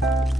Música